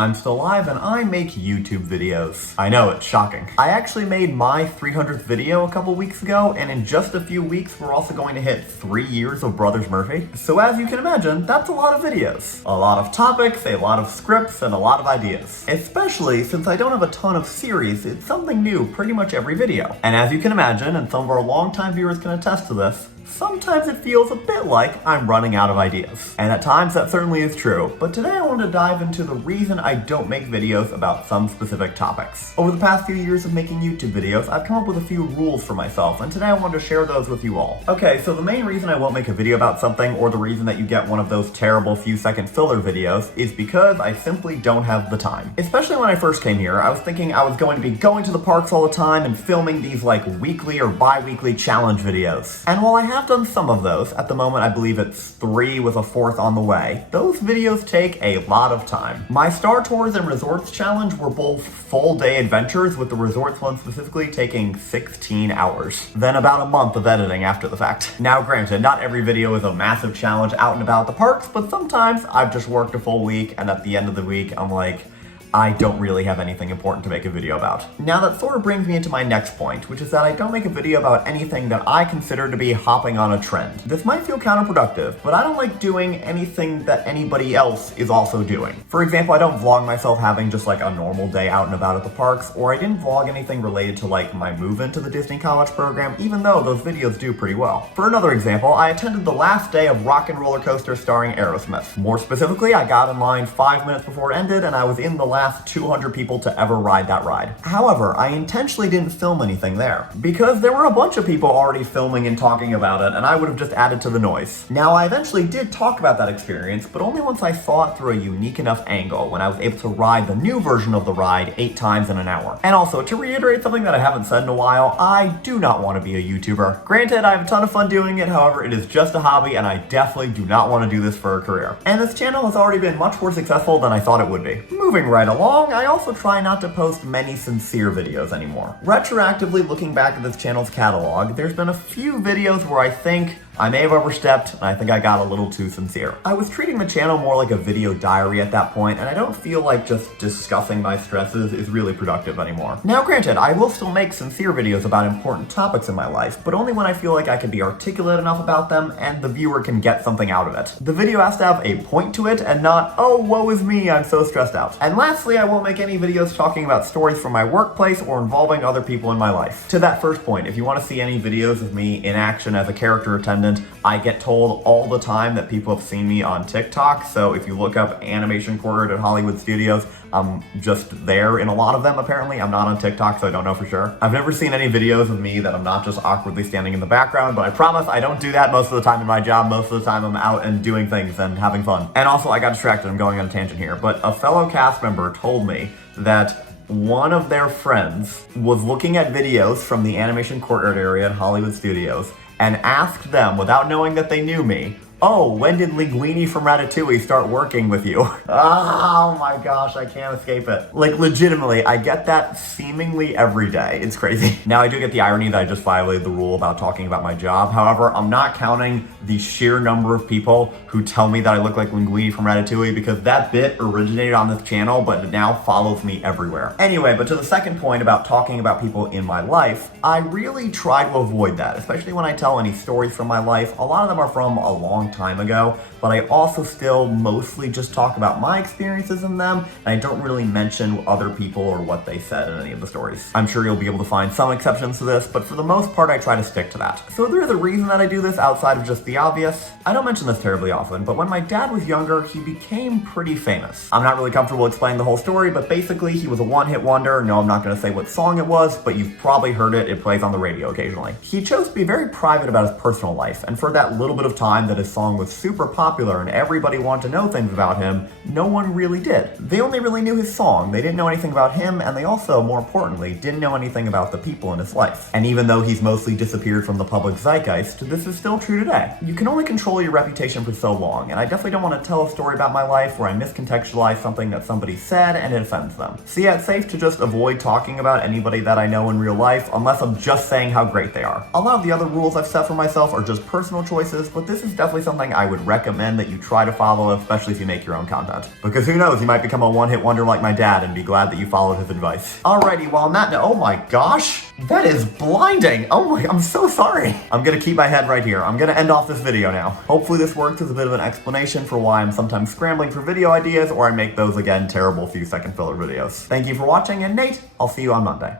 I'm still alive and I make YouTube videos. I know, it's shocking. I actually made my 300th video a couple weeks ago, and in just a few weeks we're also going to hit 3 years of Brothers Murphy. So as you can imagine, that's a lot of videos. A lot of topics, a lot of scripts, and a lot of ideas. Especially since I don't have a ton of series, it's something new pretty much every video. And as you can imagine, and some of our longtime viewers can attest to this, sometimes it feels a bit like I'm running out of ideas. And at times that certainly is true, but today I want to dive into the reason I don't make videos about some specific topics. Over the past few years of making YouTube videos, I've come up with a few rules for myself, and today I want to share those with you all. Okay, so the main reason I won't make a video about something, or the reason that you get one of those terrible few-second filler videos, is because I simply don't have the time. Especially when I first came here, I was thinking I was going to be going to the parks all the time and filming these like weekly or bi-weekly challenge videos. And while I have done some of those, at the moment I believe it's 3 with a 4th on the way, those videos take a lot of time. My Star Tours and Resorts challenge were both full day adventures, with the resorts one specifically taking 16 hours. Then about a month of editing after the fact. Now granted, not every video is a massive challenge out and about the parks, but sometimes I've just worked a full week and at the end of the week I'm like, I don't really have anything important to make a video about. Now that sort of brings me into my next point, which is that I don't make a video about anything that I consider to be hopping on a trend. This might feel counterproductive, but I don't like doing anything that anybody else is also doing. For example, I don't vlog myself having just like a normal day out and about at the parks, or I didn't vlog anything related to like my move into the Disney College program, even though those videos do pretty well. For another example, I attended the last day of Rock and Roller Coaster starring Aerosmith. More specifically, I got in line 5 minutes before it ended, and I was in the last 200 people to ever ride that ride. However, I intentionally didn't film anything there, because there were a bunch of people already filming and talking about it, and I would have just added to the noise. Now, I eventually did talk about that experience, but only once I saw it through a unique enough angle, when I was able to ride the new version of the ride 8 times in an hour. And also, to reiterate something that I haven't said in a while, I do not want to be a YouTuber. Granted, I have a ton of fun doing it, however, it is just a hobby, and I definitely do not want to do this for a career. And this channel has already been much more successful than I thought it would be. Moving right along, I also try not to post many sincere videos anymore. Retroactively looking back at this channel's catalog, there's been a few videos where I think I may have overstepped, and I think I got a little too sincere. I was treating the channel more like a video diary at that point, and I don't feel like just discussing my stresses is really productive anymore. Now granted, I will still make sincere videos about important topics in my life, but only when I feel like I can be articulate enough about them and the viewer can get something out of it. The video has to have a point to it and not, oh, woe is me, I'm so stressed out. And lastly, I won't make any videos talking about stories from my workplace or involving other people in my life. To that first point, if you want to see any videos of me in action as a character attendant, I get told all the time that people have seen me on TikTok, so if you look up Animation Court at Hollywood Studios, I'm just there in a lot of them apparently. I'm not on TikTok, so I don't know for sure. I've never seen any videos of me that I'm not just awkwardly standing in the background, but I promise I don't do that most of the time in my job. Most of the time I'm out and doing things and having fun. And also, I got distracted, I'm going on a tangent here, but a fellow cast member told me that one of their friends was looking at videos from the Animation Courtyard area at Hollywood Studios and asked them, without knowing that they knew me, oh, when did Linguini from Ratatouille start working with you? Oh my gosh, I can't escape it. Like, legitimately, I get that seemingly every day. It's crazy. Now, I do get the irony that I just violated the rule about talking about my job. However, I'm not counting the sheer number of people who tell me that I look like Linguini from Ratatouille, because that bit originated on this channel, but it now follows me everywhere. Anyway, but to the second point about talking about people in my life, I really try to avoid that, especially when I tell any stories from my life. A lot of them are from a long time ago, but I also still mostly just talk about my experiences in them, and I don't really mention other people or what they said in any of the stories. I'm sure you'll be able to find some exceptions to this, but for the most part I try to stick to that. So there is a reason that I do this outside of just the obvious. I don't mention this terribly often, but when my dad was younger, he became pretty famous. I'm not really comfortable explaining the whole story, but basically he was a one-hit wonder. No, I'm not going to say what song it was, but you've probably heard it. It plays on the radio occasionally. He chose to be very private about his personal life, and for that little bit of time that his song was super popular and everybody wanted to know things about him, no one really did. They only really knew his song. They didn't know anything about him, and they also, more importantly, didn't know anything about the people in his life. And even though he's mostly disappeared from the public zeitgeist, this is still true today. You can only control your reputation for so long, and I definitely don't want to tell a story about my life where I miscontextualize something that somebody said and it offends them. So yeah, it's safe to just avoid talking about anybody that I know in real life, unless I'm just saying how great they are. A lot of the other rules I've set for myself are just personal choices, but this is definitely something I would recommend that you try to follow, especially if you make your own content. Because who knows, you might become a one-hit wonder like my dad and be glad that you followed his advice. Alrighty, well on that note, oh my gosh, that is blinding. Oh my, I'm so sorry. I'm gonna keep my head right here. I'm gonna end off this video now. Hopefully this works as a bit of an explanation for why I'm sometimes scrambling for video ideas, or I make those again terrible few second filler videos. Thank you for watching, and Nate, I'll see you on Monday.